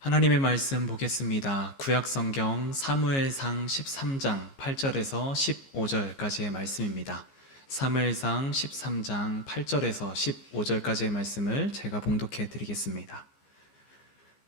하나님의 말씀 보겠습니다. 구약성경 사무엘상 13장 8절에서 15절까지의 말씀입니다. 사무엘상 13장 8절에서 15절까지의 말씀을 제가 봉독해 드리겠습니다.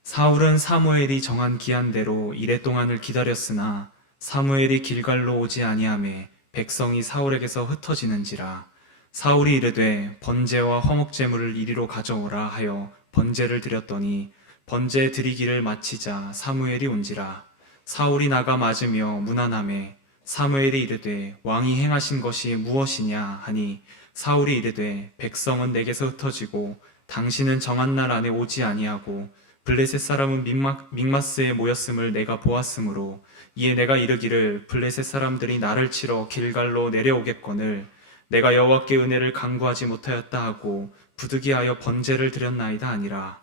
사울은 사무엘이 정한 기한대로 이레 동안을 기다렸으나 사무엘이 길갈로 오지 아니하매 백성이 사울에게서 흩어지는지라. 사울이 이르되 번제와 화목제물을 이리로 가져오라 하여 번제를 드렸더니 번제 드리기를 마치자 사무엘이 온지라. 사울이 나가 맞으며 문안하매 사무엘이 이르되 왕이 행하신 것이 무엇이냐 하니 사울이 이르되 백성은 내게서 흩어지고 당신은 정한 날 안에 오지 아니하고 블레셋 사람은 믹마스에 모였음을 내가 보았으므로 이에 내가 이르기를 블레셋 사람들이 나를 치러 길갈로 내려오겠거늘 내가 여호와께 은혜를 간구하지 못하였다 하고 부득이하여 번제를 드렸나이다 아니라.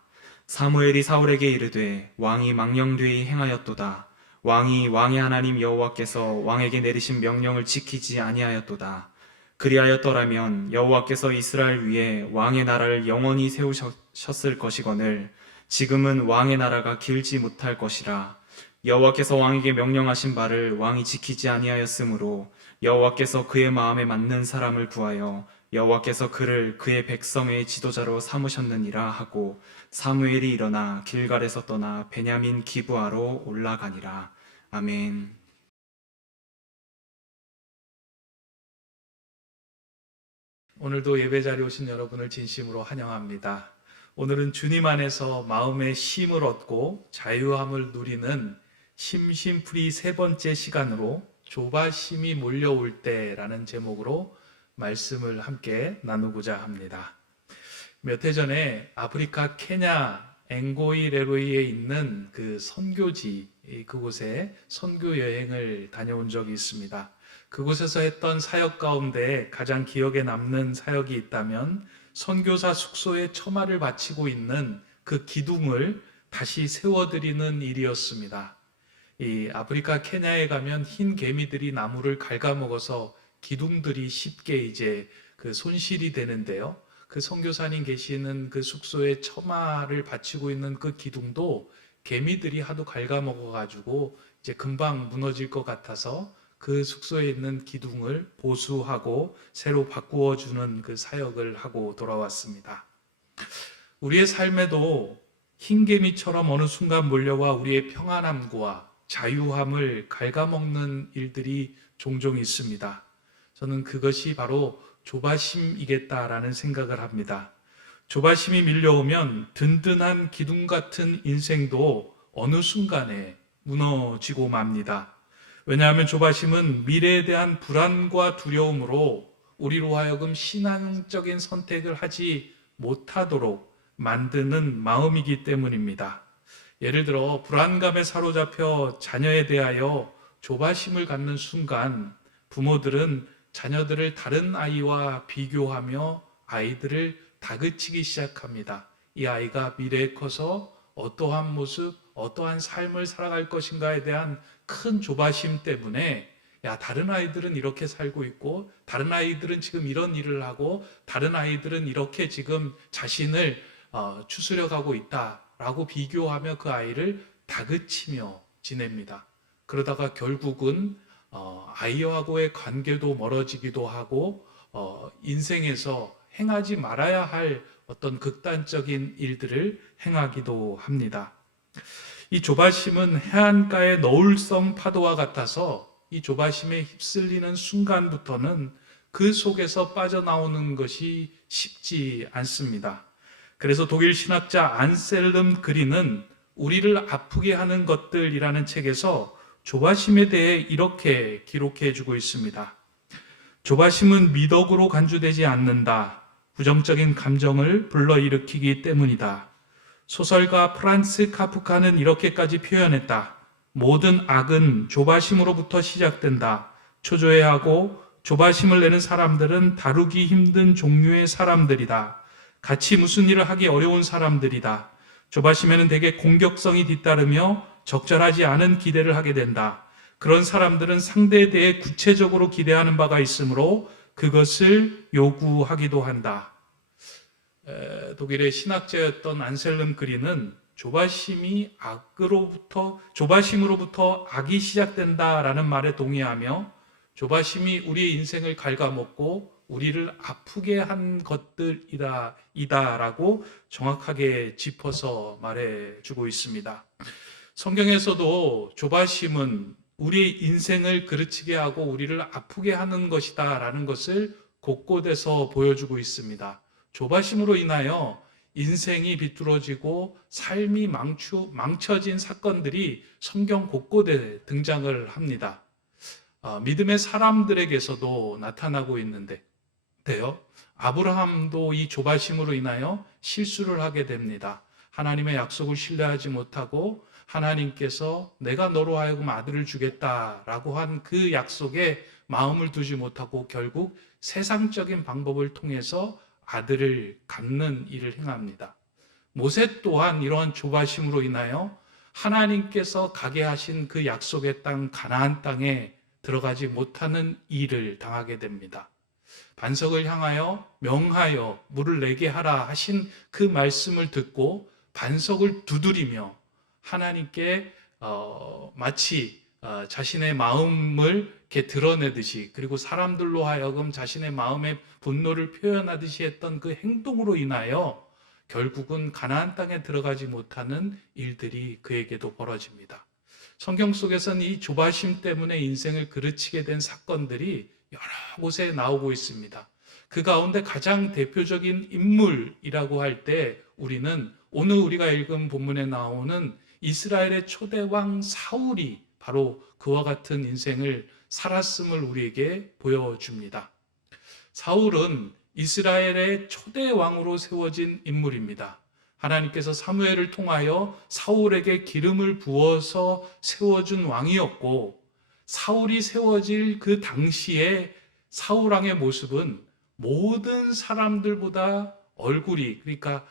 사무엘이 사울에게 이르되 왕이 망령되이 행하였도다. 왕이 왕의 하나님 여호와께서 왕에게 내리신 명령을 지키지 아니하였도다. 그리하였더라면 여호와께서 이스라엘 위에 왕의 나라를 영원히 세우셨을 것이거늘 지금은 왕의 나라가 길지 못할 것이라. 여호와께서 왕에게 명령하신 바를 왕이 지키지 아니하였으므로 여호와께서 그의 마음에 맞는 사람을 구하여 여호와께서 그를 그의 백성의 지도자로 삼으셨느니라 하고 사무엘이 일어나 길갈에서 떠나 베냐민 기브아로 올라가니라. 아멘. 오늘도 예배 자리에 오신 여러분을 진심으로 환영합니다. 오늘은 주님 안에서 마음의 쉼을 얻고 자유함을 누리는 심심풀이 세 번째 시간으로 조바심이 몰려올 때라는 제목으로 말씀을 함께 나누고자 합니다. 몇 해 전에 아프리카 케냐 엥고이레로이에 있는 그 선교지, 그곳에 선교 여행을 다녀온 적이 있습니다. 그곳에서 했던 사역 가운데 가장 기억에 남는 사역이 있다면 선교사 숙소에 처마를 바치고 있는 그 기둥을 다시 세워드리는 일이었습니다. 이 아프리카 케냐에 가면 흰 개미들이 나무를 갉아먹어서 기둥들이 쉽게 이제 그 손실이 되는데요. 그 선교사님 계시는 그 숙소에 처마를 바치고 있는 그 기둥도 개미들이 하도 갉아먹어가지고 이제 금방 무너질 것 같아서 그 숙소에 있는 기둥을 보수하고 새로 바꾸어주는 그 사역을 하고 돌아왔습니다. 우리의 삶에도 흰개미처럼 어느 순간 몰려와 우리의 평안함과 자유함을 갉아먹는 일들이 종종 있습니다. 저는 그것이 바로 조바심이겠다라는 생각을 합니다. 조바심이 밀려오면 든든한 기둥 같은 인생도 어느 순간에 무너지고 맙니다. 왜냐하면 조바심은 미래에 대한 불안과 두려움으로 우리로 하여금 신앙적인 선택을 하지 못하도록 만드는 마음이기 때문입니다. 예를 들어 불안감에 사로잡혀 자녀에 대하여 조바심을 갖는 순간 부모들은 자녀들을 다른 아이와 비교하며 아이들을 다그치기 시작합니다. 이 아이가 미래에 커서 어떠한 모습, 어떠한 삶을 살아갈 것인가에 대한 큰 조바심 때문에 다른 아이들은 이렇게 살고 있고 다른 아이들은 지금 이런 일을 하고 다른 아이들은 이렇게 지금 자신을 추스려가고 있다라고 비교하며 그 아이를 다그치며 지냅니다. 그러다가 결국은 아이하고의 관계도 멀어지기도 하고 인생에서 행하지 말아야 할 어떤 극단적인 일들을 행하기도 합니다. 이 조바심은 해안가의 너울성 파도와 같아서 이 조바심에 휩쓸리는 순간부터는 그 속에서 빠져나오는 것이 쉽지 않습니다. 그래서 독일 신학자 안셀름 그린은 우리를 아프게 하는 것들이라는 책에서 조바심에 대해 이렇게 기록해 주고 있습니다. 조바심은 미덕으로 간주되지 않는다. 부정적인 감정을 불러일으키기 때문이다. 소설가 프란츠 카프카는 이렇게까지 표현했다. 모든 악은 조바심으로부터 시작된다. 초조해하고 조바심을 내는 사람들은 다루기 힘든 종류의 사람들이다. 같이 무슨 일을 하기 어려운 사람들이다. 조바심에는 대개 공격성이 뒤따르며 적절하지 않은 기대를 하게 된다. 그런 사람들은 상대에 대해 구체적으로 기대하는 바가 있으므로 그것을 요구하기도 한다. 독일의 신학자였던 안셀름 그린은 조바심으로부터 악이 시작된다라는 말에 동의하며 조바심이 우리의 인생을 갉아먹고 우리를 아프게 한 것들이다라고 정확하게 짚어서 말해주고 있습니다. 성경에서도 조바심은 우리의 인생을 그르치게 하고 우리를 아프게 하는 것이다라는 것을 곳곳에서 보여주고 있습니다. 조바심으로 인하여 인생이 비뚤어지고 삶이 망쳐진 사건들이 성경 곳곳에 등장을 합니다. 믿음의 사람들에게서도 나타나고 있는데요. 아브라함도 이 조바심으로 인하여 실수를 하게 됩니다. 하나님의 약속을 신뢰하지 못하고 하나님께서 내가 너로 하여금 아들을 주겠다라고 한 그 약속에 마음을 두지 못하고 결국 세상적인 방법을 통해서 아들을 갖는 일을 행합니다. 모세 또한 이러한 조바심으로 인하여 하나님께서 가게 하신 그 약속의 땅 가나안 땅에 들어가지 못하는 일을 당하게 됩니다. 반석을 향하여 명하여 물을 내게 하라 하신 그 말씀을 듣고 반석을 두드리며 하나님께 마치 자신의 마음을 이렇게 드러내듯이 그리고 사람들로 하여금 자신의 마음의 분노를 표현하듯이 했던 그 행동으로 인하여 결국은 가나안 땅에 들어가지 못하는 일들이 그에게도 벌어집니다. 성경 속에서는 이 조바심 때문에 인생을 그르치게 된 사건들이 여러 곳에 나오고 있습니다. 그 가운데 가장 대표적인 인물이라고 할 때 우리는 오늘 우리가 읽은 본문에 나오는 이스라엘의 초대왕 사울이 바로 그와 같은 인생을 살았음을 우리에게 보여줍니다. 사울은 이스라엘의 초대왕으로 세워진 인물입니다. 하나님께서 사무엘을 통하여 사울에게 기름을 부어서 세워준 왕이었고 사울이 세워질 그 당시에 사울왕의 모습은 모든 사람들보다 얼굴이 그러니까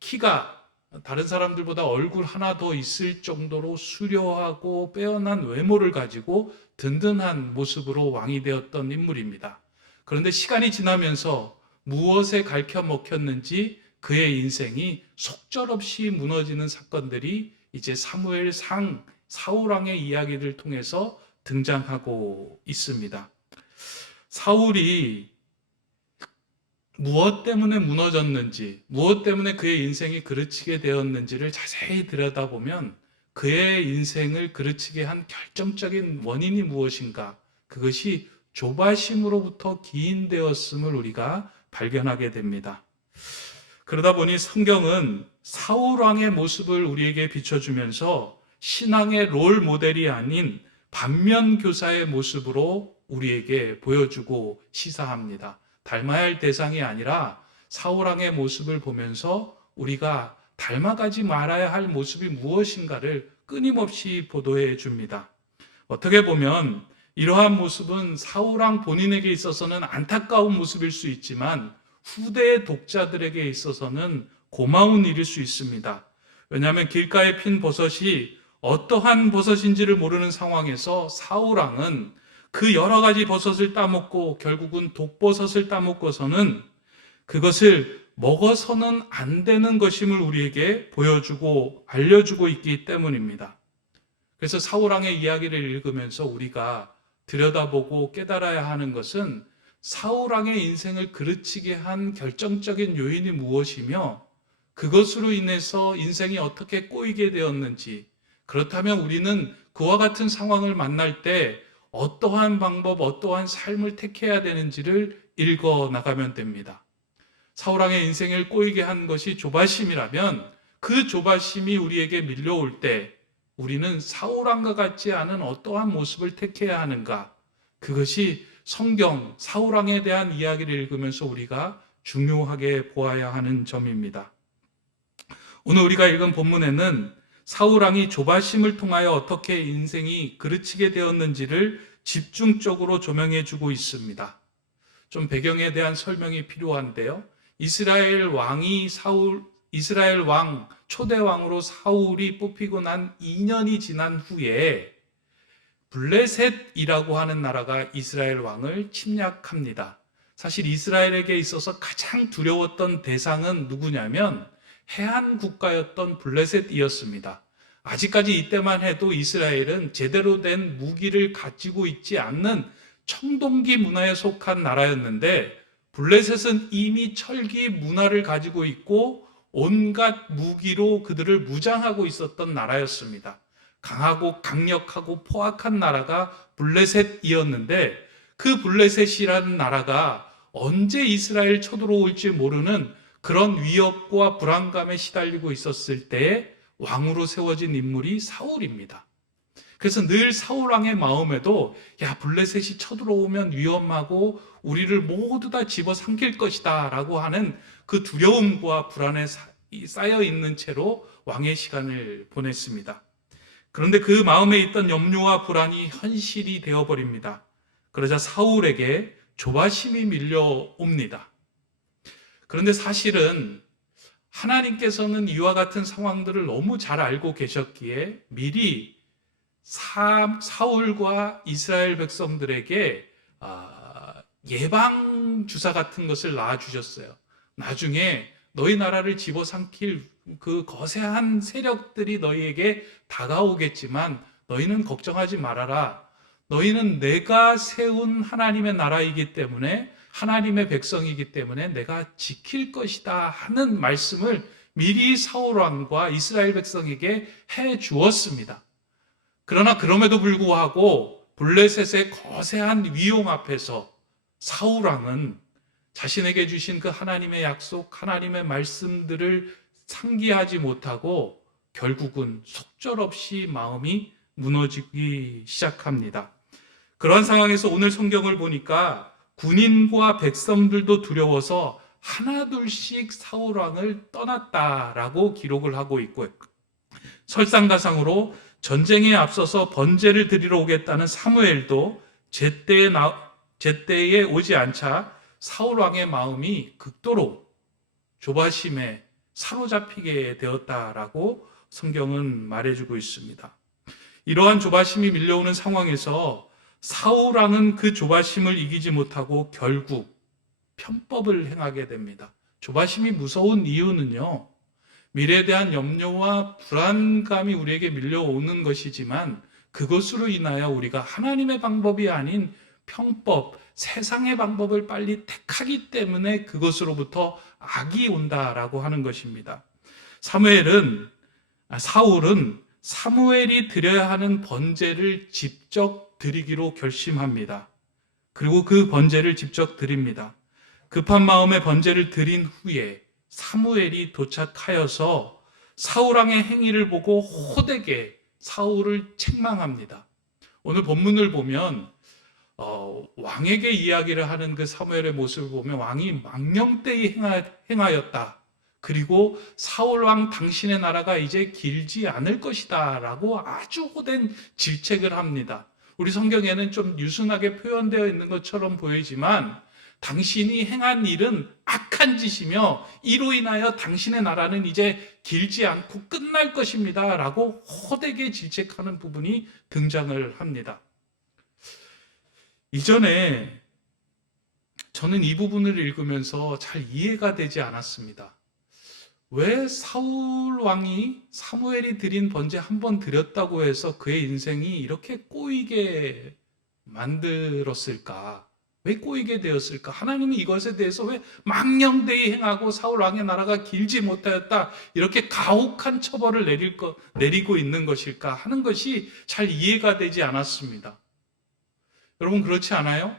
키가 다른 사람들보다 얼굴 하나 더 있을 정도로 수려하고 빼어난 외모를 가지고 든든한 모습으로 왕이 되었던 인물입니다. 그런데 시간이 지나면서 무엇에 갈켜 먹혔는지 그의 인생이 속절없이 무너지는 사건들이 이제 사무엘상 사울왕의 이야기를 통해서 등장하고 있습니다. 사울이 무엇 때문에 무너졌는지, 무엇 때문에 그의 인생이 그르치게 되었는지를 자세히 들여다보면 그의 인생을 그르치게 한 결정적인 원인이 무엇인가? 그것이 조바심으로부터 기인되었음을 우리가 발견하게 됩니다. 그러다 보니 성경은 사울왕의 모습을 우리에게 비춰주면서 신앙의 롤 모델이 아닌 반면교사의 모습으로 우리에게 보여주고 시사합니다. 닮아야 할 대상이 아니라 사울왕의 모습을 보면서 우리가 닮아가지 말아야 할 모습이 무엇인가를 끊임없이 보도해 줍니다. 어떻게 보면 이러한 모습은 사울왕 본인에게 있어서는 안타까운 모습일 수 있지만 후대의 독자들에게 있어서는 고마운 일일 수 있습니다. 왜냐하면 길가에 핀 버섯이 어떠한 버섯인지를 모르는 상황에서 사울왕은 그 여러 가지 버섯을 따먹고 결국은 독버섯을 따먹고서는 그것을 먹어서는 안 되는 것임을 우리에게 보여주고 알려주고 있기 때문입니다. 그래서 사울왕의 이야기를 읽으면서 우리가 들여다보고 깨달아야 하는 것은 사울왕의 인생을 그르치게 한 결정적인 요인이 무엇이며 그것으로 인해서 인생이 어떻게 꼬이게 되었는지, 그렇다면 우리는 그와 같은 상황을 만날 때 어떠한 방법, 어떠한 삶을 택해야 되는지를 읽어 나가면 됩니다. 사울왕의 인생을 꼬이게 한 것이 조바심이라면 그 조바심이 우리에게 밀려올 때 우리는 사울왕과 같지 않은 어떠한 모습을 택해야 하는가? 그것이 성경 사울왕에 대한 이야기를 읽으면서 우리가 중요하게 보아야 하는 점입니다. 오늘 우리가 읽은 본문에는 사울왕이 조바심을 통하여 어떻게 인생이 그르치게 되었는지를 집중적으로 조명해 주고 있습니다. 좀 배경에 대한 설명이 필요한데요. 이스라엘 왕 초대왕으로 사울이 뽑히고 난 2년이 지난 후에 블레셋이라고 하는 나라가 이스라엘 왕을 침략합니다. 사실 이스라엘에게 있어서 가장 두려웠던 대상은 누구냐면 해안 국가였던 블레셋이었습니다. 아직까지 이때만 해도 이스라엘은 제대로 된 무기를 가지고 있지 않는 청동기 문화에 속한 나라였는데, 블레셋은 이미 철기 문화를 가지고 있고 온갖 무기로 그들을 무장하고 있었던 나라였습니다. 강하고 강력하고 포악한 나라가 블레셋이었는데, 그 블레셋이라는 나라가 언제 이스라엘 쳐들어올지 모르는 그런 위협과 불안감에 시달리고 있었을 때에 왕으로 세워진 인물이 사울입니다. 그래서 늘 사울 왕의 마음에도 블레셋이 쳐들어오면 위험하고 우리를 모두 다 집어삼킬 것이다 라고 하는 그 두려움과 불안에 쌓여 있는 채로 왕의 시간을 보냈습니다. 그런데 그 마음에 있던 염려와 불안이 현실이 되어버립니다. 그러자 사울에게 조바심이 밀려옵니다. 그런데 사실은 하나님께서는 이와 같은 상황들을 너무 잘 알고 계셨기에 미리 사울과 이스라엘 백성들에게 예방 주사 같은 것을 놔주셨어요. 나중에 너희 나라를 집어삼킬 그 거세한 세력들이 너희에게 다가오겠지만 너희는 걱정하지 말아라. 너희는 내가 세운 하나님의 나라이기 때문에, 하나님의 백성이기 때문에 내가 지킬 것이다 하는 말씀을 미리 사울 왕과 이스라엘 백성에게 해 주었습니다. 그러나 그럼에도 불구하고 블레셋의 거세한 위용 앞에서 사울 왕은 자신에게 주신 그 하나님의 약속, 하나님의 말씀들을 상기하지 못하고 결국은 속절없이 마음이 무너지기 시작합니다. 그러한 상황에서 오늘 성경을 보니까 군인과 백성들도 두려워서 하나둘씩 사울 왕을 떠났다라고 기록을 하고 있고요. 설상가상으로 전쟁에 앞서서 번제를 드리러 오겠다는 사무엘도 제때에 오지 않자 사울 왕의 마음이 극도로 조바심에 사로잡히게 되었다라고 성경은 말해주고 있습니다. 이러한 조바심이 밀려오는 상황에서 사울 왕은 그 조바심을 이기지 못하고 결국 편법을 행하게 됩니다. 조바심이 무서운 이유는요, 미래에 대한 염려와 불안감이 우리에게 밀려오는 것이지만 그것으로 인하여 우리가 하나님의 방법이 아닌 편법, 세상의 방법을 빨리 택하기 때문에 그것으로부터 악이 온다라고 하는 것입니다. 사울은 사무엘이 드려야 하는 번제를 직접 드리기로 결심합니다. 그리고 그 번제를 직접 드립니다. 급한 마음에 번제를 드린 후에 사무엘이 도착하여서 사울왕의 행위를 보고 호되게 사울을 책망합니다. 오늘 본문을 보면 왕에게 이야기를 하는 그 사무엘의 모습을 보면 왕이 망령되이 행하였다. 그리고 사울왕 당신의 나라가 이제 길지 않을 것이다 라고 아주 호된 질책을 합니다. 우리 성경에는 좀 유순하게 표현되어 있는 것처럼 보이지만 당신이 행한 일은 악한 짓이며 이로 인하여 당신의 나라는 이제 길지 않고 끝날 것입니다 라고 호되게 질책하는 부분이 등장을 합니다. 이전에 저는 이 부분을 읽으면서 잘 이해가 되지 않았습니다. 왜 사울 왕이 사무엘이 드린 번제 한 번 드렸다고 해서 그의 인생이 이렇게 꼬이게 만들었을까? 왜 꼬이게 되었을까? 하나님이 이것에 대해서 왜 망령되이 행하고 사울 왕의 나라가 길지 못하였다, 이렇게 가혹한 처벌을 내리고 있는 것일까 하는 것이 잘 이해가 되지 않았습니다. 여러분, 그렇지 않아요?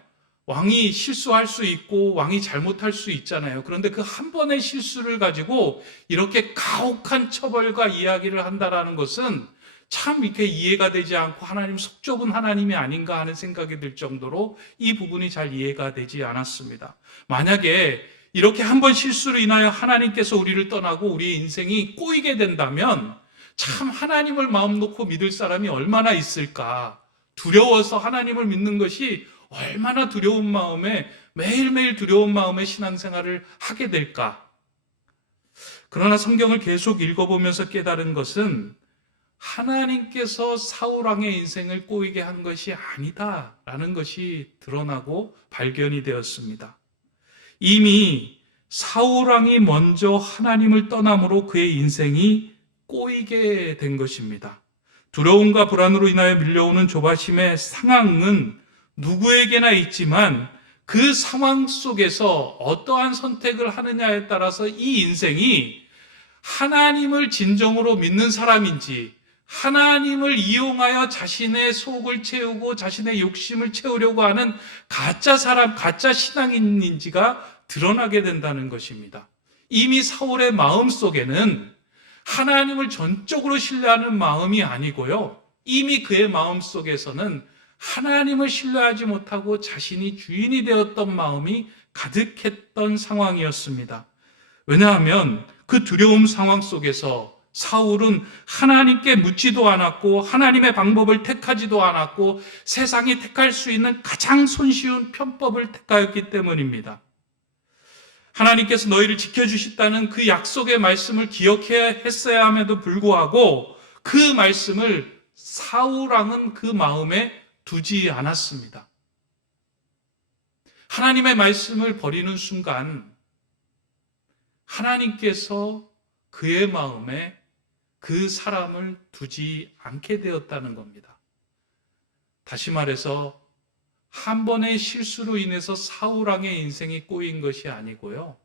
왕이 실수할 수 있고 왕이 잘못할 수 있잖아요. 그런데 그 한 번의 실수를 가지고 이렇게 가혹한 처벌과 이야기를 한다라는 것은 참 이렇게 이해가 되지 않고 하나님 속 좁은 하나님이 아닌가 하는 생각이 들 정도로 이 부분이 잘 이해가 되지 않았습니다. 만약에 이렇게 한 번 실수로 인하여 하나님께서 우리를 떠나고 우리의 인생이 꼬이게 된다면 참 하나님을 마음 놓고 믿을 사람이 얼마나 있을까? 두려워서 하나님을 믿는 것이 얼마나 두려운 마음에, 매일매일 두려운 마음에 신앙생활을 하게 될까? 그러나 성경을 계속 읽어보면서 깨달은 것은 하나님께서 사울왕의 인생을 꼬이게 한 것이 아니다라는 것이 드러나고 발견이 되었습니다. 이미 사울 왕이 먼저 하나님을 떠남으로 그의 인생이 꼬이게 된 것입니다. 두려움과 불안으로 인하여 밀려오는 조바심의 상황은 누구에게나 있지만 그 상황 속에서 어떠한 선택을 하느냐에 따라서 이 인생이 하나님을 진정으로 믿는 사람인지, 하나님을 이용하여 자신의 속을 채우고 자신의 욕심을 채우려고 하는 가짜 사람, 가짜 신앙인인지가 드러나게 된다는 것입니다. 이미 사울의 마음 속에는 하나님을 전적으로 신뢰하는 마음이 아니고요, 이미 그의 마음 속에서는 하나님을 신뢰하지 못하고 자신이 주인이 되었던 마음이 가득했던 상황이었습니다. 왜냐하면 그 두려움 상황 속에서 사울은 하나님께 묻지도 않았고 하나님의 방법을 택하지도 않았고 세상이 택할 수 있는 가장 손쉬운 편법을 택하였기 때문입니다. 하나님께서 너희를 지켜주셨다는 그 약속의 말씀을 기억해야 했어야 함에도 불구하고 그 말씀을 사울 왕은 그 마음에 두지 않았습니다. 하나님의 말씀을 버리는 순간 하나님께서 그의 마음에 그 사람을 두지 않게 되었다는 겁니다. 다시 말해서 한 번의 실수로 인해서 사울 왕의 인생이 꼬인 것이 아니고요,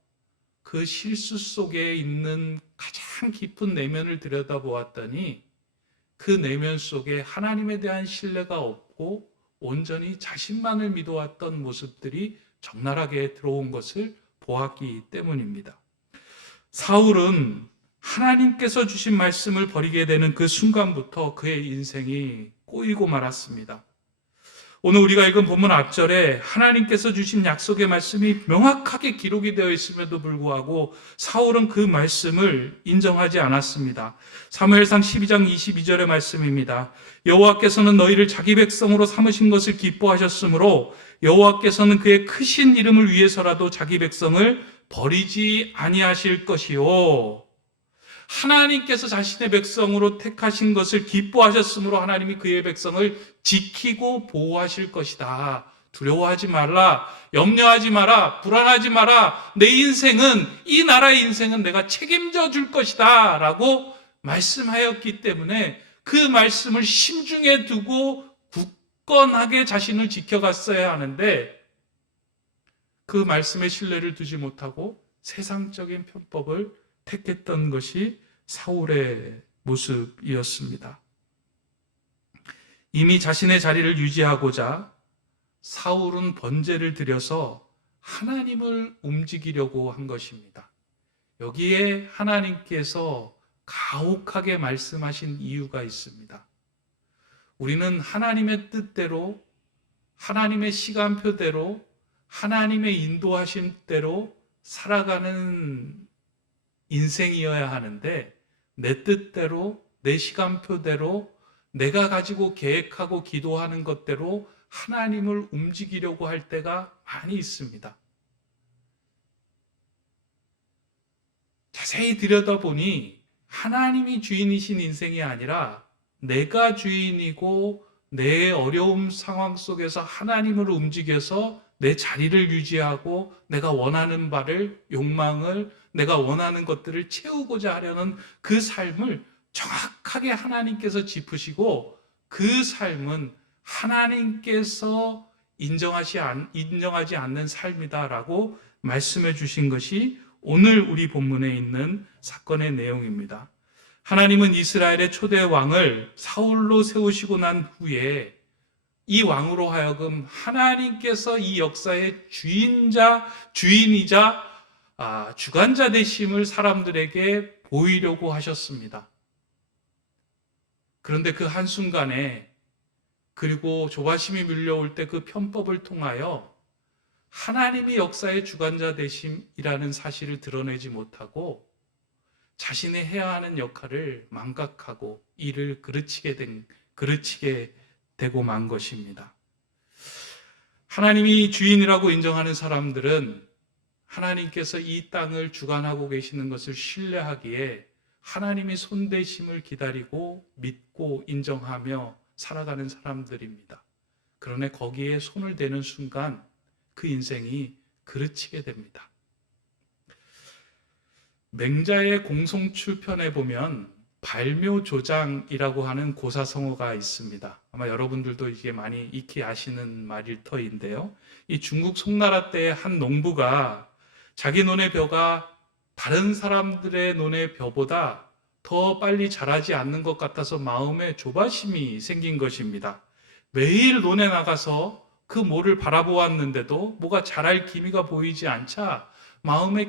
그 실수 속에 있는 가장 깊은 내면을 들여다보았더니 그 내면 속에 하나님에 대한 신뢰가 없고 온전히 자신만을 믿어왔던 모습들이 적나라하게 들어온 것을 보았기 때문입니다. 사울은 하나님께서 주신 말씀을 버리게 되는 그 순간부터 그의 인생이 꼬이고 말았습니다. 오늘 우리가 읽은 본문 앞절에 하나님께서 주신 약속의 말씀이 명확하게 기록이 되어 있음에도 불구하고 사울은 그 말씀을 인정하지 않았습니다. 사무엘상 12장 22절의 말씀입니다. 여호와께서는 너희를 자기 백성으로 삼으신 것을 기뻐하셨으므로 여호와께서는 그의 크신 이름을 위해서라도 자기 백성을 버리지 아니하실 것이요. 하나님께서 자신의 백성으로 택하신 것을 기뻐하셨으므로 하나님이 그의 백성을 지키고 보호하실 것이다. 두려워하지 말라, 염려하지 마라, 불안하지 마라. 내 인생은, 이 나라의 인생은 내가 책임져 줄 것이다 라고 말씀하였기 때문에 그 말씀을 심중에 두고 굳건하게 자신을 지켜갔어야 하는데 그 말씀에 신뢰를 두지 못하고 세상적인 편법을 택했던 것이 사울의 모습이었습니다. 이미 자신의 자리를 유지하고자 사울은 번제를 드려서 하나님을 움직이려고 한 것입니다. 여기에 하나님께서 가혹하게 말씀하신 이유가 있습니다. 우리는 하나님의 뜻대로, 하나님의 시간표대로, 하나님의 인도하신 대로 살아가는 인생이어야 하는데 내 뜻대로, 내 시간표대로, 내가 가지고 계획하고 기도하는 것대로 하나님을 움직이려고 할 때가 많이 있습니다. 자세히 들여다보니 하나님이 주인이신 인생이 아니라 내가 주인이고 내 어려움 상황 속에서 하나님을 움직여서 내 자리를 유지하고 내가 원하는 바를, 욕망을, 내가 원하는 것들을 채우고자 하려는 그 삶을 정확하게 하나님께서 짚으시고 그 삶은 하나님께서 인정하지 않는 삶이다라고 말씀해 주신 것이 오늘 우리 본문에 있는 사건의 내용입니다. 하나님은 이스라엘의 초대 왕을 사울로 세우시고 난 후에 이 왕으로 하여금 하나님께서 이 역사의 주인이자 주관자 되심을 사람들에게 보이려고 하셨습니다. 그런데 그 한순간에, 그리고 조바심이 밀려올 때 그 편법을 통하여 하나님이 역사의 주관자 되심이라는 사실을 드러내지 못하고 자신이 해야 하는 역할을 망각하고 일을 그르치게 되고 만 것입니다. 하나님이 주인이라고 인정하는 사람들은 하나님께서 이 땅을 주관하고 계시는 것을 신뢰하기에 하나님의 손대심을 기다리고 믿고 인정하며 살아가는 사람들입니다. 그러나 거기에 손을 대는 순간 그 인생이 그르치게 됩니다. 맹자의 공송출편에 보면 발묘조장이라고 하는 고사성어가 있습니다. 아마 여러분들도 이게 많이 익히 아시는 말일 터인데요. 이 중국 송나라 때 한 농부가 자기 논의 벼가 다른 사람들의 논의 벼보다 더 빨리 자라지 않는 것 같아서 마음에 조바심이 생긴 것입니다. 매일 논에 나가서 그 모를 바라보았는데도 뭐가 자랄 기미가 보이지 않자 마음에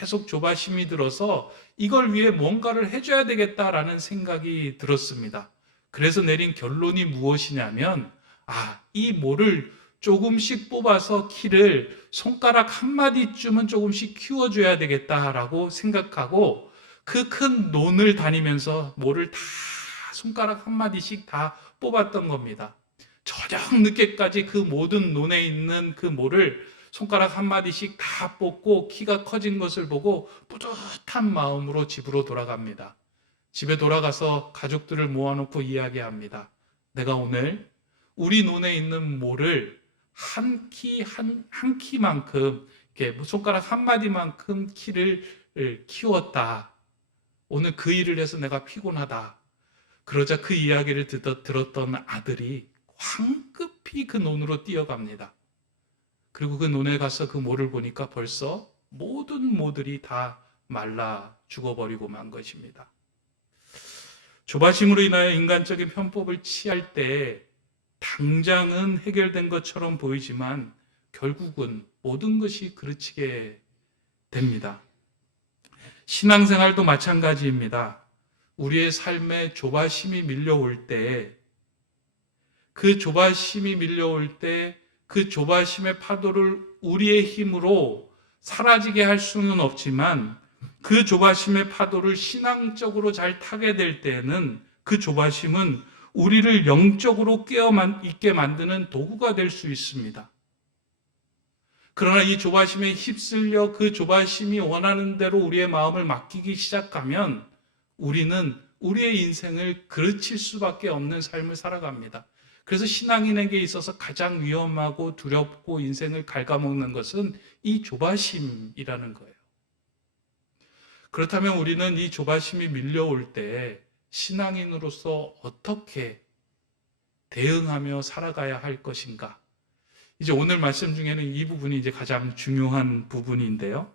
계속 조바심이 들어서 이걸 위해 뭔가를 해줘야 되겠다라는 생각이 들었습니다. 그래서 내린 결론이 무엇이냐면, 이 모를 조금씩 뽑아서 키를 손가락 한 마디쯤은 조금씩 키워줘야 되겠다라고 생각하고 그 큰 논을 다니면서 모를 다 손가락 한 마디씩 다 뽑았던 겁니다. 저녁 늦게까지 그 모든 논에 있는 그 모를 손가락 한 마디씩 다 뽑고 키가 커진 것을 보고 뿌듯한 마음으로 집으로 돌아갑니다. 집에 돌아가서 가족들을 모아놓고 이야기합니다. 내가 오늘 우리 논에 있는 모를 한 키만큼, 이렇게 손가락 한 마디만큼 키를 키웠다. 오늘 그 일을 해서 내가 피곤하다. 그러자 그 이야기를 들었던 아들이 황급히 그 논으로 뛰어갑니다. 그리고 그 논에 가서 그 모를 보니까 벌써 모든 모들이 다 말라 죽어버리고 만 것입니다. 조바심으로 인하여 인간적인 편법을 취할 때 당장은 해결된 것처럼 보이지만 결국은 모든 것이 그르치게 됩니다. 신앙생활도 마찬가지입니다. 우리의 삶에 조바심이 밀려올 때, 그 조바심이 밀려올 때 그 조바심의 파도를 우리의 힘으로 사라지게 할 수는 없지만 그 조바심의 파도를 신앙적으로 잘 타게 될 때에는 그 조바심은 우리를 영적으로 깨어있게 만드는 도구가 될 수 있습니다. 그러나 이 조바심에 휩쓸려 그 조바심이 원하는 대로 우리의 마음을 맡기기 시작하면 우리는 우리의 인생을 그르칠 수밖에 없는 삶을 살아갑니다. 그래서 신앙인에게 있어서 가장 위험하고 두렵고 인생을 갉아먹는 것은 이 조바심이라는 거예요. 그렇다면 우리는 이 조바심이 밀려올 때 신앙인으로서 어떻게 대응하며 살아가야 할 것인가? 이제 오늘 말씀 중에는 이 부분이 이제 가장 중요한 부분인데요.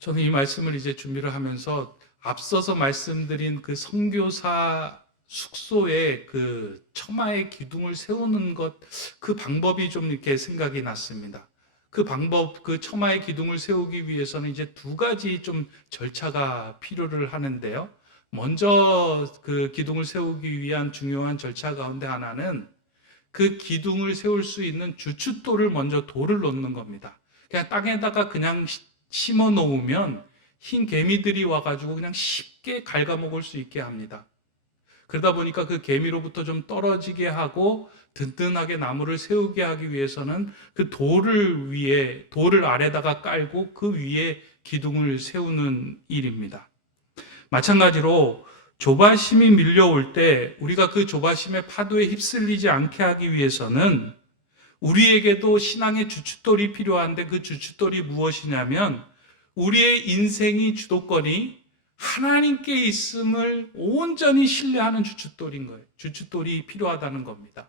저는 이 말씀을 이제 준비를 하면서 앞서서 말씀드린 그 선교사 숙소에 그 처마의 기둥을 세우는 것, 그 방법이 좀 이렇게 생각이 났습니다. 그 방법, 그 처마의 기둥을 세우기 위해서는 이제 두 가지 좀 절차가 필요를 하는데요. 먼저 그 기둥을 세우기 위한 중요한 절차 가운데 하나는 그 기둥을 세울 수 있는 주춧돌을 먼저 돌을 놓는 겁니다. 그냥 땅에다가 그냥 심어 놓으면 흰 개미들이 와가지고 그냥 쉽게 갉아먹을 수 있게 합니다. 그러다 보니까 그 개미로부터 좀 떨어지게 하고 든든하게 나무를 세우게 하기 위해서는 그 돌을 아래다가 깔고 그 위에 기둥을 세우는 일입니다. 마찬가지로 조바심이 밀려올 때 우리가 그 조바심의 파도에 휩쓸리지 않게 하기 위해서는 우리에게도 신앙의 주춧돌이 필요한데 그 주춧돌이 무엇이냐면 우리의 인생의 주도권이 하나님께 있음을 온전히 신뢰하는 주춧돌인 거예요. 주춧돌이 필요하다는 겁니다.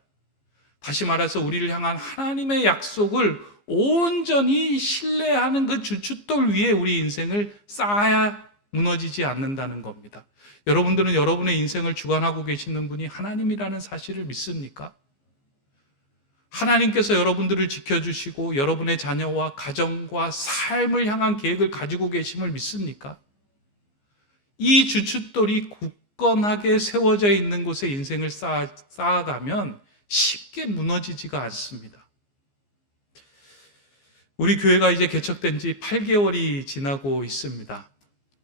다시 말해서 우리를 향한 하나님의 약속을 온전히 신뢰하는 그 주춧돌 위에 우리 인생을 쌓아야 무너지지 않는다는 겁니다. 여러분들은 여러분의 인생을 주관하고 계시는 분이 하나님이라는 사실을 믿습니까? 하나님께서 여러분들을 지켜주시고 여러분의 자녀와 가정과 삶을 향한 계획을 가지고 계심을 믿습니까? 이 주춧돌이 굳건하게 세워져 있는 곳에 인생을 쌓아가면 쉽게 무너지지가 않습니다. 우리 교회가 이제 개척된 지 8개월이 지나고 있습니다.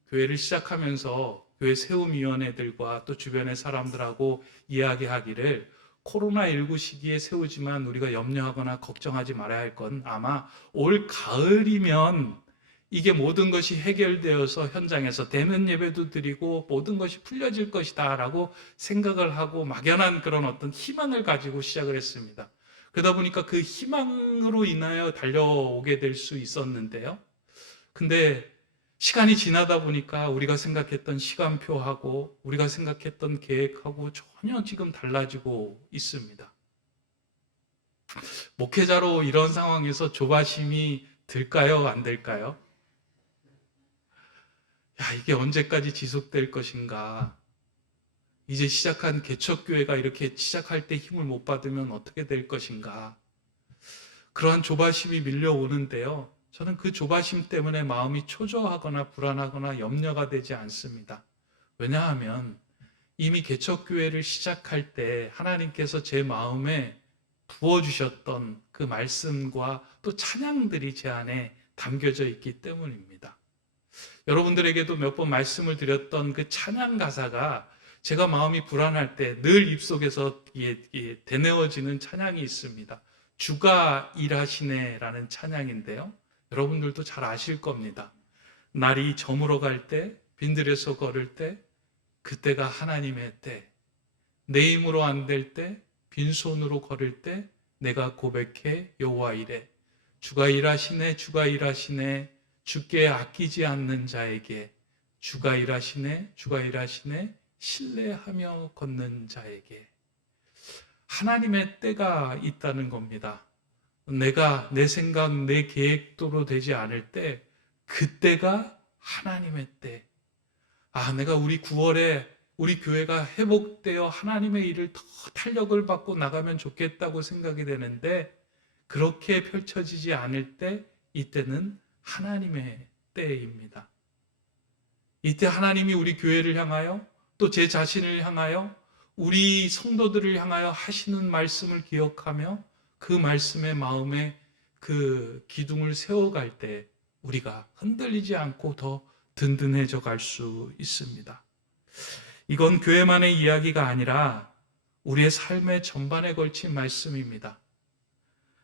교회를 시작하면서 교회 세움위원회들과 또 주변의 사람들하고 이야기하기를 코로나19 시기에 세우지만 우리가 염려하거나 걱정하지 말아야 할 건 아마 올 가을이면 이게 모든 것이 해결되어서 현장에서 대면 예배도 드리고 모든 것이 풀려질 것이다 라고 생각을 하고 막연한 그런 어떤 희망을 가지고 시작을 했습니다. 그러다 보니까 그 희망으로 인하여 달려오게 될 수 있었는데요. 근데 시간이 지나다 보니까 우리가 생각했던 시간표하고 우리가 생각했던 계획하고 전혀 지금 달라지고 있습니다. 목회자로 이런 상황에서 조바심이 들까요? 안 될까요? 야, 이게 언제까지 지속될 것인가? 이제 시작한 개척교회가 이렇게 시작할 때 힘을 못 받으면 어떻게 될 것인가? 그러한 조바심이 밀려오는데요. 저는 그 조바심 때문에 마음이 초조하거나 불안하거나 염려가 되지 않습니다. 왜냐하면 이미 개척교회를 시작할 때 하나님께서 제 마음에 부어주셨던 그 말씀과 또 찬양들이 제 안에 담겨져 있기 때문입니다. 여러분들에게도 몇 번 말씀을 드렸던 그 찬양 가사가 제가 마음이 불안할 때 늘 입속에서 되뇌어지는 찬양이 있습니다. 주가 일하시네라는 찬양인데요. 여러분들도 잘 아실 겁니다. 날이 저물어 갈 때, 빈들에서 걸을 때, 그때가 하나님의 때, 내 힘으로 안 될 때, 빈손으로 걸을 때 내가 고백해 여호와 이래. 주가 일하시네, 주가 일하시네, 주께 아끼지 않는 자에게, 주가 일하시네, 주가 일하시네, 신뢰하며 걷는 자에게. 하나님의 때가 있다는 겁니다. 내가 내 생각, 내 계획대로 되지 않을 때 그때가 하나님의 때. 아, 내가 우리 9월에 우리 교회가 회복되어 하나님의 일을 더 탄력을 받고 나가면 좋겠다고 생각이 되는데 그렇게 펼쳐지지 않을 때 이때는 하나님의 때입니다. 이때 하나님이 우리 교회를 향하여 또 제 자신을 향하여 우리 성도들을 향하여 하시는 말씀을 기억하며 그 말씀의 마음에 그 기둥을 세워갈 때 우리가 흔들리지 않고 더 든든해져 갈 수 있습니다. 이건 교회만의 이야기가 아니라 우리의 삶의 전반에 걸친 말씀입니다.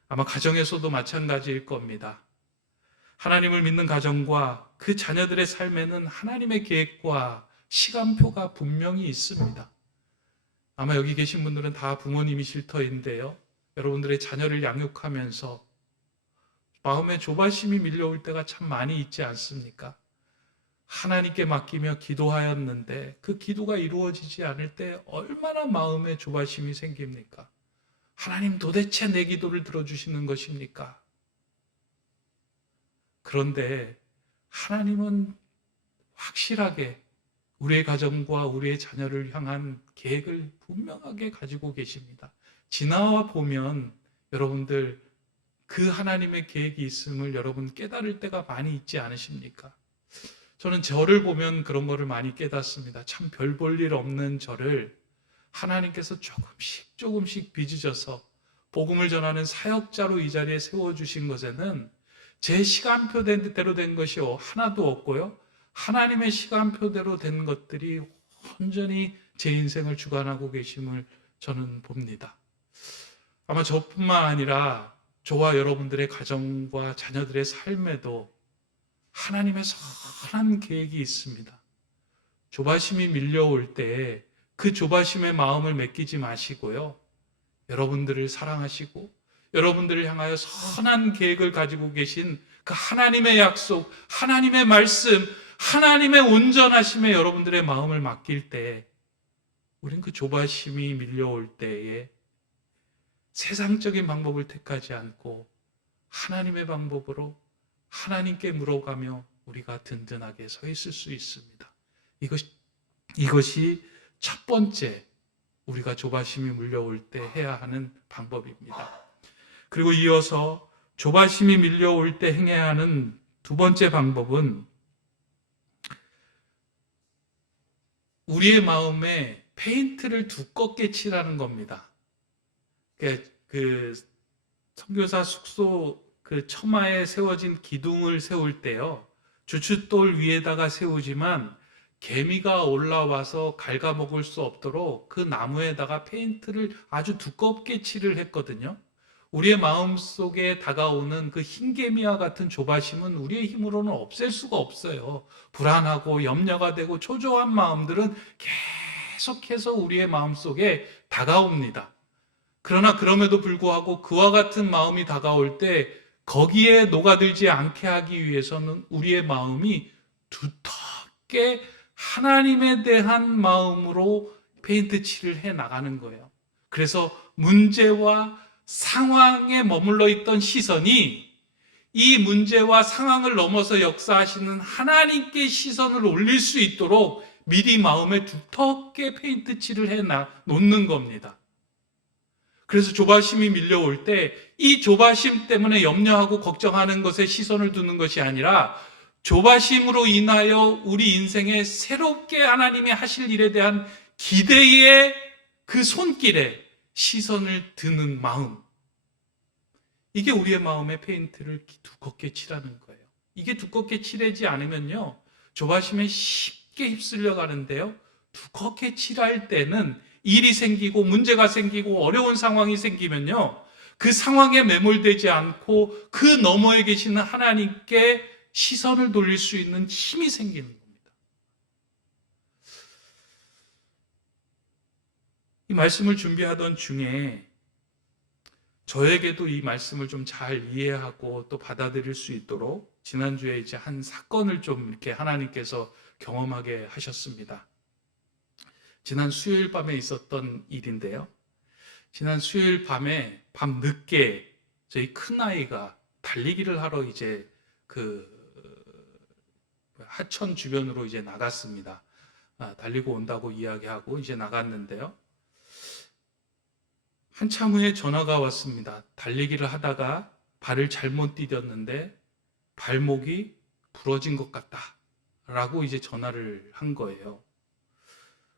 아마 가정에서도 마찬가지일 겁니다. 하나님을 믿는 가정과 그 자녀들의 삶에는 하나님의 계획과 시간표가 분명히 있습니다. 아마 여기 계신 분들은 다 부모님이실 터인데요. 여러분들의 자녀를 양육하면서 마음에 조바심이 밀려올 때가 참 많이 있지 않습니까? 하나님께 맡기며 기도하였는데 그 기도가 이루어지지 않을 때 얼마나 마음에 조바심이 생깁니까? 하나님 도대체 내 기도를 들어주시는 것입니까? 그런데 하나님은 확실하게 우리의 가정과 우리의 자녀를 향한 계획을 분명하게 가지고 계십니다. 지나와 보면 여러분들 그 하나님의 계획이 있음을 여러분 깨달을 때가 많이 있지 않으십니까? 저는 저를 보면 그런 거를 많이 깨닫습니다. 참 별 볼 일 없는 저를 하나님께서 조금씩 빚으셔서 복음을 전하는 사역자로 이 자리에 세워주신 것에는 제 시간표대로 된 것이 하나도 없고요. 하나님의 시간표대로 된 것들이 온전히 제 인생을 주관하고 계심을 저는 봅니다. 아마 저뿐만 아니라 저와 여러분들의 가정과 자녀들의 삶에도 하나님의 선한 계획이 있습니다. 조바심이 밀려올 때 그 조바심의 마음을 맡기지 마시고요. 여러분들을 사랑하시고 여러분들을 향하여 선한 계획을 가지고 계신 그 하나님의 약속, 하나님의 말씀, 하나님의 온전하심에 여러분들의 마음을 맡길 때 우린 그 조바심이 밀려올 때에 세상적인 방법을 택하지 않고 하나님의 방법으로 하나님께 물어가며 우리가 든든하게 서 있을 수 있습니다. 이것이 첫 번째 우리가 조바심이 밀려올 때 해야 하는 방법입니다. 그리고 이어서 조바심이 밀려올 때 행해야 하는 두 번째 방법은 우리의 마음에 페인트를 두껍게 칠하는 겁니다. 그 선교사 숙소 그 처마에 세워진 기둥을 세울 때요. 주춧돌 위에다가 세우지만 개미가 올라와서 갉아먹을 수 없도록 그 나무에다가 페인트를 아주 두껍게 칠을 했거든요. 우리의 마음속에 다가오는 그 흰개미와 같은 조바심은 우리의 힘으로는 없앨 수가 없어요. 불안하고 염려가 되고 초조한 마음들은 계속해서 우리의 마음속에 다가옵니다. 그러나 그럼에도 불구하고 그와 같은 마음이 다가올 때 거기에 녹아들지 않게 하기 위해서는 우리의 마음이 두텁게 하나님에 대한 마음으로 페인트 칠을 해 나가는 거예요. 그래서 문제와 상황에 머물러 있던 시선이 이 문제와 상황을 넘어서 역사하시는 하나님께 시선을 올릴 수 있도록 미리 마음에 두텁게 페인트 칠을 해 놓는 겁니다. 그래서 조바심이 밀려올 때 이 조바심 때문에 염려하고 걱정하는 것에 시선을 두는 것이 아니라 조바심으로 인하여 우리 인생에 새롭게 하나님이 하실 일에 대한 기대의 그 손길에 시선을 드는 마음, 이게 우리의 마음에 페인트를 두껍게 칠하는 거예요. 이게 두껍게 칠하지 않으면요, 조바심에 쉽게 휩쓸려 가는데요, 두껍게 칠할 때는 일이 생기고 문제가 생기고 어려운 상황이 생기면요, 그 상황에 매몰되지 않고 그 너머에 계시는 하나님께 시선을 돌릴 수 있는 힘이 생기는 겁니다. 이 말씀을 준비하던 중에 저에게도 이 말씀을 좀 잘 이해하고 또 받아들일 수 있도록 지난주에 이제 한 사건을 좀 이렇게 하나님께서 경험하게 하셨습니다. 지난 수요일 밤에 있었던 일인데요. 지난 수요일 밤에 밤 늦게 저희 큰아이가 달리기를 하러 이제 그 하천 주변으로 이제 나갔습니다. 달리고 온다고 이야기하고 이제 나갔는데요. 한참 후에 전화가 왔습니다. 달리기를 하다가 발을 잘못 디뎠는데 발목이 부러진 것 같다라고 이제 전화를 한 거예요.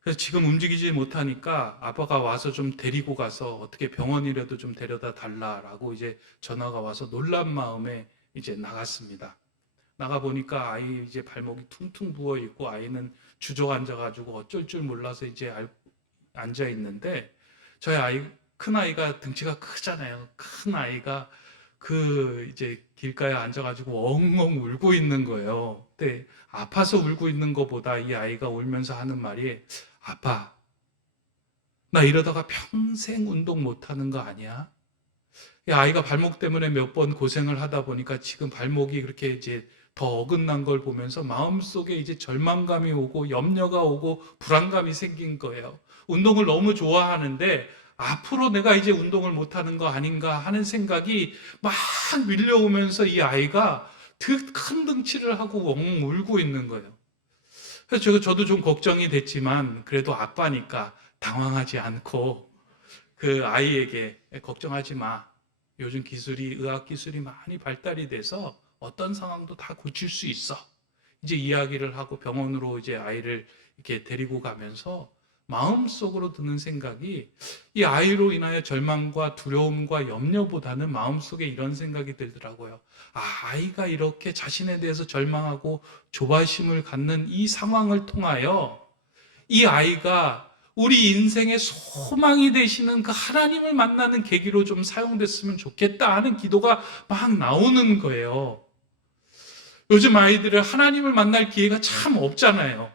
그래서 지금 움직이지 못하니까 아빠가 와서 좀 데리고 가서 어떻게 병원이라도 좀 데려다 달라라고 이제 전화가 와서 놀란 마음에 이제 나갔습니다. 나가 보니까 아이 이제 발목이 퉁퉁 부어 있고 아이는 주저앉아 가지고 어쩔 줄 몰라서 이제 앉아 있는데, 저희 큰 아이가 등치가 크잖아요. 큰 아이가 그 이제 길가에 앉아가지고 엉엉 울고 있는 거예요. 근데 아파서 울고 있는 것보다 이 아이가 울면서 하는 말이, 아빠, 나 이러다가 평생 운동 못하는 거 아니야? 이 아이가 발목 때문에 몇 번 고생을 하다 보니까 지금 발목이 그렇게 이제 더 어긋난 걸 보면서 마음속에 이제 절망감이 오고 염려가 오고 불안감이 생긴 거예요. 운동을 너무 좋아하는데 앞으로 내가 이제 운동을 못하는 거 아닌가 하는 생각이 막 밀려오면서 이 아이가 큰 등치를 하고 엉엉 울고 있는 거예요. 그래서 저도 좀 걱정이 됐지만 그래도 아빠니까 당황하지 않고 그 아이에게, 걱정하지 마. 요즘 의학 기술이 많이 발달이 돼서 어떤 상황도 다 고칠 수 있어. 이제 이야기를 하고 병원으로 이제 아이를 이렇게 데리고 가면서 마음속으로 드는 생각이, 이 아이로 인하여 절망과 두려움과 염려보다는 마음속에 이런 생각이 들더라고요. 아이가 이렇게 자신에 대해서 절망하고 조바심을 갖는 이 상황을 통하여 이 아이가 우리 인생의 소망이 되시는 그 하나님을 만나는 계기로 좀 사용됐으면 좋겠다 하는 기도가 막 나오는 거예요. 요즘 아이들은 하나님을 만날 기회가 참 없잖아요.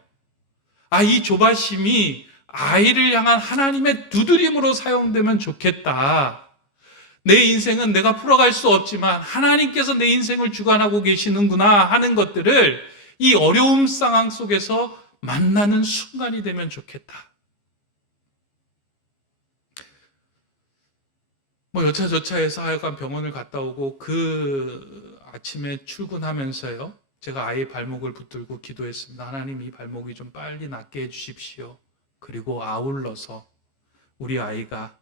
이 조바심이 아이를 향한 하나님의 두드림으로 사용되면 좋겠다. 내 인생은 내가 풀어갈 수 없지만 하나님께서 내 인생을 주관하고 계시는구나 하는 것들을 이 어려움 상황 속에서 만나는 순간이 되면 좋겠다. 여차저차해서 하여간 병원을 갔다 오고 그 아침에 출근하면서요, 제가 아이의 발목을 붙들고 기도했습니다. 하나님, 이 발목이 좀 빨리 낫게 해주십시오. 그리고 아울러서 우리 아이가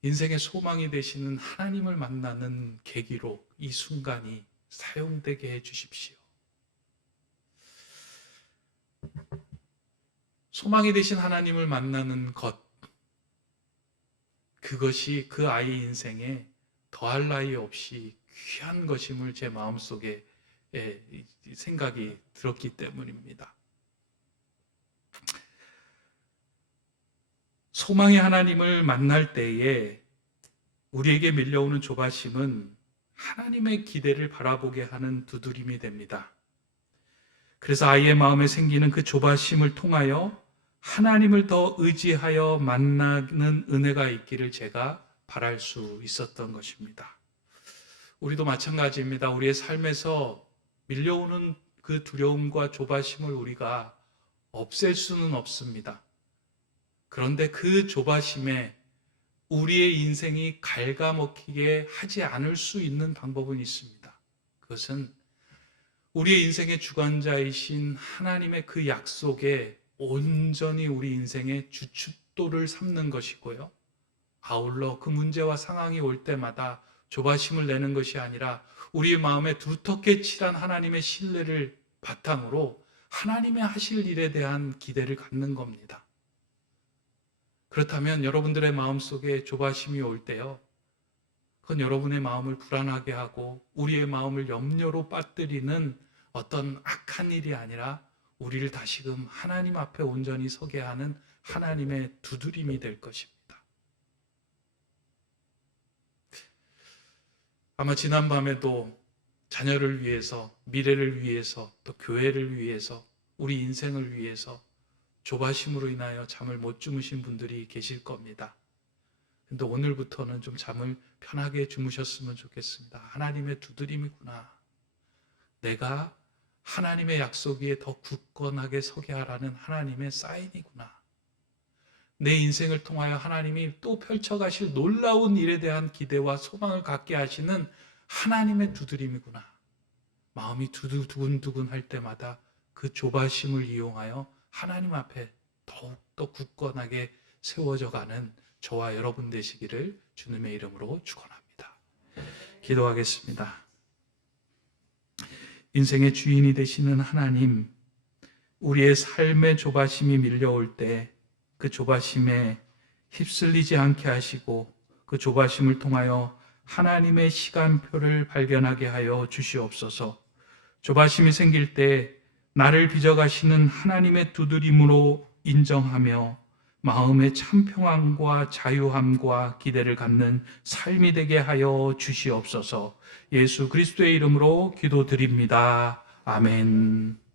인생의 소망이 되시는 하나님을 만나는 계기로 이 순간이 사용되게 해주십시오. 소망이 되신 하나님을 만나는 것, 그것이 그 아이 인생에 더할 나위 없이 귀한 것임을 제 마음속에 생각이 들었기 때문입니다. 소망의 하나님을 만날 때에 우리에게 밀려오는 조바심은 하나님의 기대를 바라보게 하는 두드림이 됩니다. 그래서 아이의 마음에 생기는 그 조바심을 통하여 하나님을 더 의지하여 만나는 은혜가 있기를 제가 바랄 수 있었던 것입니다. 우리도 마찬가지입니다. 우리의 삶에서 밀려오는 그 두려움과 조바심을 우리가 없앨 수는 없습니다. 그런데 그 조바심에 우리의 인생이 갉아먹히게 하지 않을 수 있는 방법은 있습니다. 그것은 우리의 인생의 주관자이신 하나님의 그 약속에 온전히 우리 인생의 주춧돌을 삼는 것이고요. 아울러 그 문제와 상황이 올 때마다 조바심을 내는 것이 아니라 우리의 마음에 두텁게 칠한 하나님의 신뢰를 바탕으로 하나님의 하실 일에 대한 기대를 갖는 겁니다. 그렇다면 여러분들의 마음속에 조바심이 올 때요, 그건 여러분의 마음을 불안하게 하고 우리의 마음을 염려로 빠뜨리는 어떤 악한 일이 아니라 우리를 다시금 하나님 앞에 온전히 서게 하는 하나님의 두드림이 될 것입니다. 아마 지난밤에도 자녀를 위해서, 미래를 위해서, 또 교회를 위해서, 우리 인생을 위해서 조바심으로 인하여 잠을 못 주무신 분들이 계실 겁니다. 근데 오늘부터는 좀 잠을 편하게 주무셨으면 좋겠습니다. 하나님의 두드림이구나. 내가 하나님의 약속 위에 더 굳건하게 서게 하라는 하나님의 사인이구나. 내 인생을 통하여 하나님이 또 펼쳐가실 놀라운 일에 대한 기대와 소망을 갖게 하시는 하나님의 두드림이구나. 마음이 두근두근 할 때마다 그 조바심을 이용하여 하나님 앞에 더욱더 굳건하게 세워져 가는 저와 여러분 되시기를 주님의 이름으로 축원합니다. 기도하겠습니다. 인생의 주인이 되시는 하나님, 우리의 삶의 조바심이 밀려올 때 그 조바심에 휩쓸리지 않게 하시고 그 조바심을 통하여 하나님의 시간표를 발견하게 하여 주시옵소서. 조바심이 생길 때 나를 빚어가시는 하나님의 두드림으로 인정하며 마음의 참평함과 자유함과 기대를 갖는 삶이 되게 하여 주시옵소서. 예수 그리스도의 이름으로 기도드립니다. 아멘.